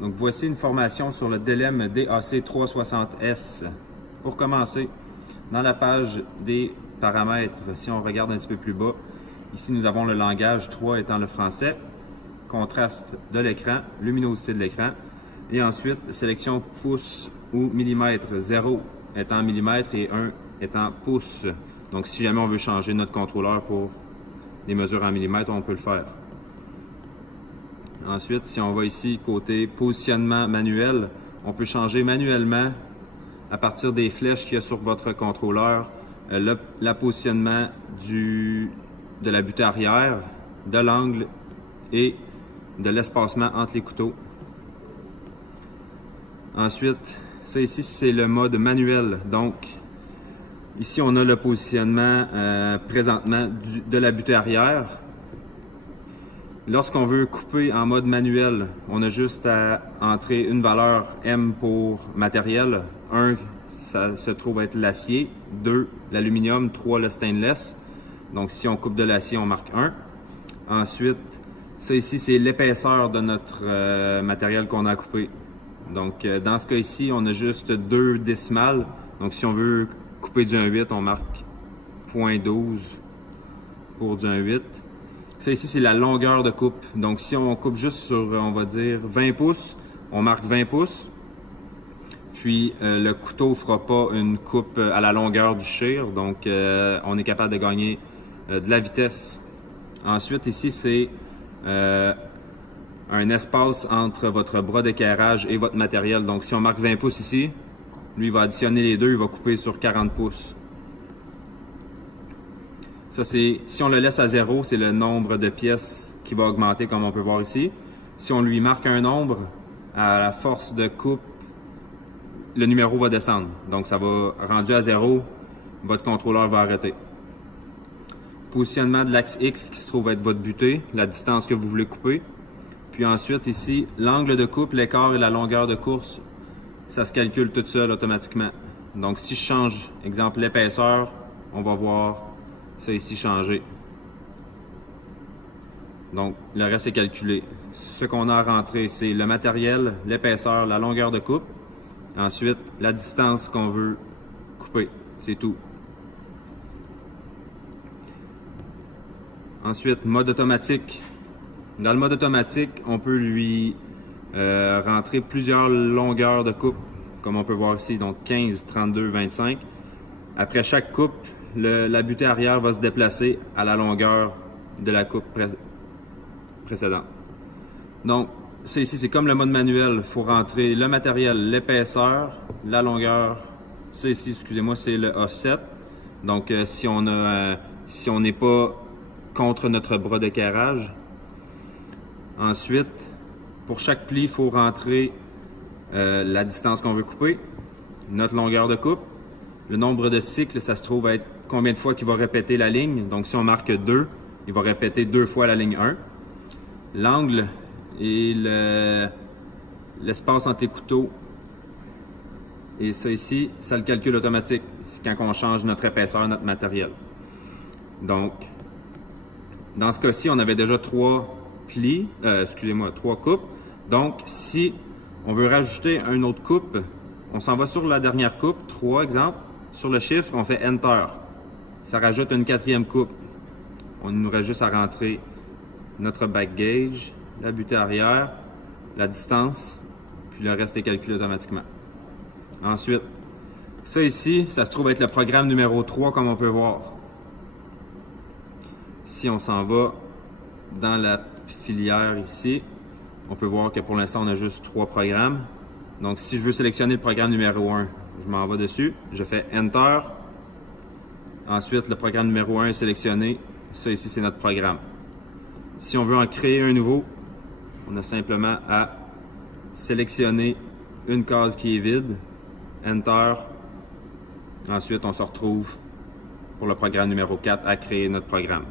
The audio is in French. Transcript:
Donc voici une formation sur le DLM DAC 360S. Pour commencer, dans la page des paramètres, si on regarde un petit peu plus bas, ici nous avons le langage 3 étant le français, contraste de l'écran, luminosité de l'écran, et ensuite sélection pouce ou millimètre, 0 étant millimètre et 1 étant pouce. Donc si jamais on veut changer notre contrôleur pour des mesures en millimètres, on peut le faire. Ensuite, si on va ici côté positionnement manuel, on peut changer manuellement à partir des flèches qu'il y a sur votre contrôleur le positionnement de la butée arrière, de l'angle et de l'espacement entre les couteaux. Ensuite, ça ici c'est le mode manuel. Donc ici on a le positionnement présentement de la butée arrière. Lorsqu'on veut couper en mode manuel, on a juste à entrer une valeur M pour matériel. 1, ça se trouve être l'acier. 2, l'aluminium. 3, le stainless. Donc si on coupe de l'acier, on marque 1. Ensuite, ça ici, c'est l'épaisseur de notre matériel qu'on a coupé. Donc dans ce cas ici, on a juste 2 décimales. Donc si on veut couper du 1/8, on marque 0.12 pour du 1/8. Ça ici, c'est la longueur de coupe. Donc, si on coupe juste sur, on va dire, 20 pouces, on marque 20 pouces. Puis, le couteau ne fera pas une coupe à la longueur du shear. Donc, on est capable de gagner de la vitesse. Ensuite, ici, c'est un espace entre votre bras d'équerrage et votre matériel. Donc, si on marque 20 pouces ici, lui, il va additionner les deux, il va couper sur 40 pouces. Ça, c'est, si on le laisse à 0, c'est le nombre de pièces qui va augmenter, comme on peut voir ici. Si on lui marque un nombre, à la force de coupe, le numéro va descendre. Donc, ça va, rendu à 0, votre contrôleur va arrêter. Positionnement de l'axe X qui se trouve être votre butée, la distance que vous voulez couper. Puis ensuite, ici, l'angle de coupe, l'écart et la longueur de course, ça se calcule tout seul automatiquement. Donc, si je change, exemple, l'épaisseur, on va voir ça ici changer. Donc, le reste est calculé. Ce qu'on a à rentrer, c'est le matériel, l'épaisseur, la longueur de coupe. Ensuite, la distance qu'on veut couper. C'est tout. Ensuite, mode automatique. Dans le mode automatique, on peut lui rentrer plusieurs longueurs de coupe, comme on peut voir ici, donc 15, 32, 25. Après chaque coupe, la butée arrière va se déplacer à la longueur de la coupe précédente. Donc, ça ici, c'est comme le mode manuel. Il faut rentrer le matériel, l'épaisseur, la longueur. Ça ici, excusez-moi, c'est le offset. Donc, si on n'est pas contre notre bras d'équerrage. Ensuite, pour chaque pli, il faut rentrer la distance qu'on veut couper, notre longueur de coupe, le nombre de cycles, ça se trouve être combien de fois qu'il va répéter la ligne. Donc, si on marque 2, il va répéter 2 fois la ligne 1. L'angle et l'espace entre les couteaux. Et ça ici, ça le calcule automatique. C'est quand on change notre épaisseur, notre matériel. Donc, dans ce cas-ci, on avait déjà 3 plis, trois coupes. Donc, si on veut rajouter une autre coupe, on s'en va sur la dernière coupe, 3 exemple. Sur le chiffre, on fait Enter. Ça rajoute une 4e coupe. On nous reste juste à rentrer notre back gauge, la butée arrière, la distance, puis le reste est calculé automatiquement. Ensuite, ça ici, ça se trouve être le programme numéro 3 comme on peut voir. Si on s'en va dans la filière ici, on peut voir que pour l'instant, on a juste 3 programmes. Donc, si je veux sélectionner le programme numéro 1, je m'en vais dessus, je fais Enter. Ensuite, le programme numéro 1 est sélectionné. Ça ici, c'est notre programme. Si on veut en créer un nouveau, on a simplement à sélectionner une case qui est vide, Enter. Ensuite, on se retrouve pour le programme numéro 4 à créer notre programme.